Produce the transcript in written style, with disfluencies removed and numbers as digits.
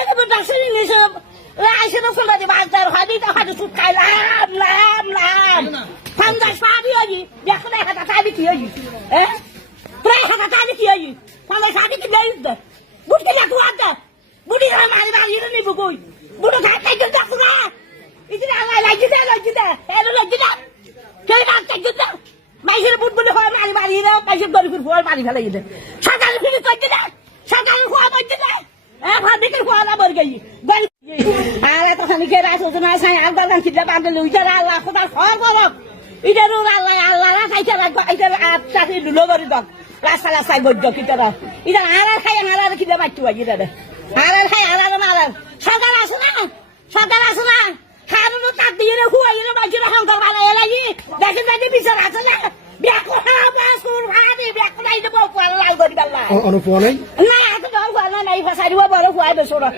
এলাকা doctor English আইসে না ফোন দিয়ে বাজার হাদিটা হাদি সুট খাই লাম লাম লাম ফান্দাস ফাদি হই দেখো না হাতা তাবি কি হই প্রায় হাতা তাবি কি হই ফান্দাস ফাদি কি লই দে বুঝকে না তুই আদা বুড়ি মারি মারি নি বুকই বুড়ো খাই দেখো না ইদিন আলাই লাগিদা এলো লাগিদা কেই কাট লাগিদা মাইসের বুট বলে হয় মারি মারি রে মাইসের দড়ি ফুল ফল মারি ফেলাই দে সকালে ফিরে কই দে সকালে খোয়া বই দে ভাবিকের খোয়া না বল গই আরে তো খানি কে রাইছো না সাই আর গান কিলা বান্দে লইটা আল্লাহ খোদা সর করব ইটা রু আল্লাহ খাইছে রাখবা ইটা আত্মাকে দুলো করে দাও রাস্তা রাস্তায় বজ্জ কিটারা ইটা আর খাই আর কিলা বাচ্চু আই ইটা আর খাই আর মারার সকাল আসো না খানো তার দিয়ে হুয়া ইরে বাজিরা হাঙ্গার বানায় লাগি দেখেন জানি বিচার আছে না বিয়া করা বাসুর ভাবি বিয়া করাই দেব পালা লাল করি বাল্লা অনুপনাই না এত বড় না নাই ফাসারিবা বড় হুয়া বেসরা